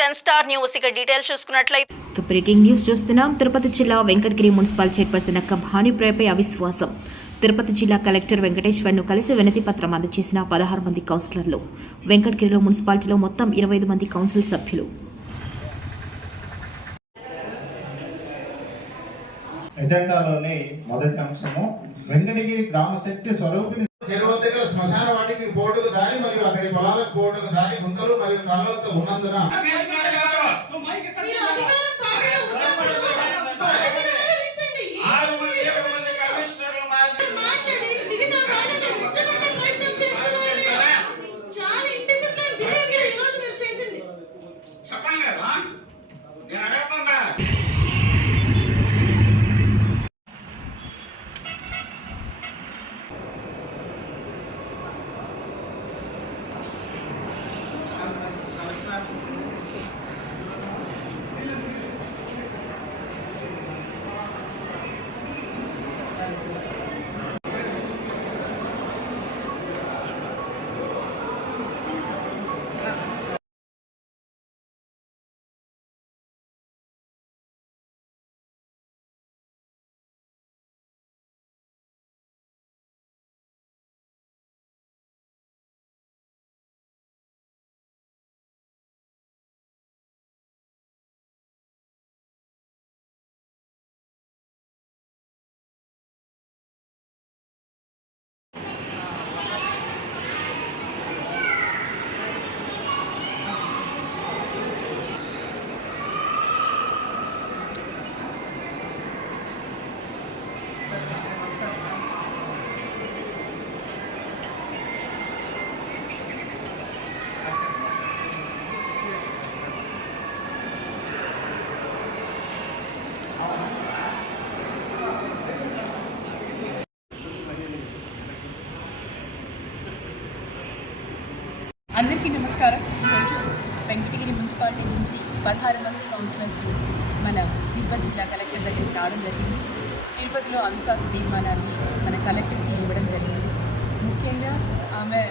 10 Star News ఇక details చూసుకున్నట్లయితే breaking news చూస్తున్నాం. తిరుపతి జిల్లా వెంకటగిరి మున్సిపల్ చైర్పర్సన్ అక్క భానుప్రియపై అవిశ్వాసం. తిరుపతి జిల్లా కలెక్టర్ వెంకటేశ్వర్ను కలిసి వినతి పత్రం అందజేసిన 16 మంది కౌన్సిలర్లు. వెంకటగిరిలో మున్సిపాలిటీలో మొత్తం 25 మంది కౌన్సిల్ సభ్యులు. ఎజెండాలోని మొదటి అంశము వెంకటగిరి గ్రామ శక్తి స్వరూపిణి చెరువు దగ్గర శ్మశాన వాటికి బోర్డుకు దారి మరియు అక్కడి పొలాలకు బోర్డుకు దారి గుంతలు మరియు కాలువలతో ఉన్నందున అందరికీ నమస్కారం. ఈరోజు వెంకటగిరి మున్సిపాలిటీ నుంచి 16 మంది కౌన్సిలర్స్ మన తిరుపతి జిల్లా కలెక్టర్ దగ్గరికి రావడం జరిగింది. తిరుపతిలో అవిశ్వాస తీర్మానాన్ని మన కలెక్టర్కి ఇవ్వడం జరిగింది. ముఖ్యంగా ఆమె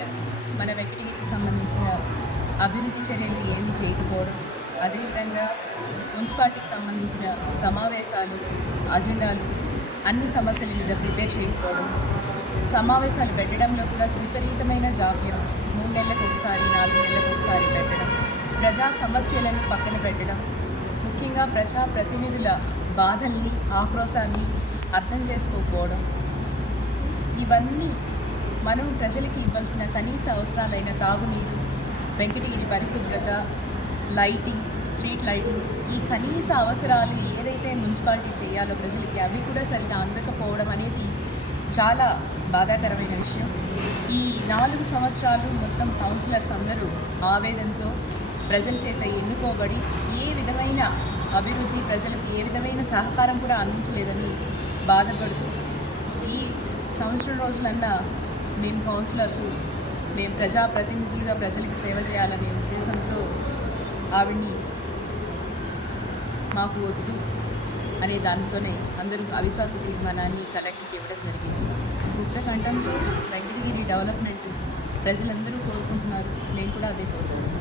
మన వెంకటగిరికి సంబంధించిన అభివృద్ధి చర్యలు ఏమీ చేయకపోవడం, అదేవిధంగా మున్సిపాలిటీకి సంబంధించిన సమావేశాలు అజెండాలు అన్ని సమస్యల మీద ప్రిపేర్ చేయకపోవడం, సమావేశాలు పెట్టడంలో కూడా విపరీతమైన జాప్యం, 3 నెలలకు ఒకసారి 4 నెలలకు ఒకసారి పెట్టడం, ప్రజా సమస్యలను పక్కన పెట్టడం, ముఖ్యంగా ప్రజాప్రతినిధుల బాధల్ని ఆక్రోశాన్ని అర్థం చేసుకోకపోవడం, ఇవన్నీ మనం ప్రజలకి ఇవ్వాల్సిన కనీస అవసరాలైన తాగునీరు, వెంకటగిరి పరిశుభ్రత, లైటింగ్, స్ట్రీట్ లైటింగ్, ఈ కనీస అవసరాలు ఏదైతే మున్సిపాలిటీ చేయాలో ప్రజలకి అవి కూడా సరిగా అందకపోవడం అనేది చాలా బాధాకరమైన విషయం. ఈ 4 సంవత్సరాలు మొత్తం కౌన్సిలర్స్ అందరూ ఆవేదనతో ప్రజల చేత ఎన్నుకోబడి ఏ విధమైన అభివృద్ధి, ప్రజలకు ఏ విధమైన సహకారం కూడా అందించలేదని బాధపడుతూ ఈ సంవత్సరం రోజులన్నా మేము కౌన్సిలర్స్, మేము ప్రజాప్రతినిధులుగా ప్రజలకు సేవ చేయాలనే ఉద్దేశంతో ఆవిడ్ని మాకు వద్దు అనే దానితోనే అందరూ అవిశ్వాస తీర్మానాన్ని కలెక్టర్కి ఇవ్వడం జరిగింది. గుప్త కంఠంతో వెంకటగిరి డెవలప్మెంట్ ప్రజలందరూ కోరుకుంటున్నారు. నేను కూడా అదే కోరుకుంటున్నాను.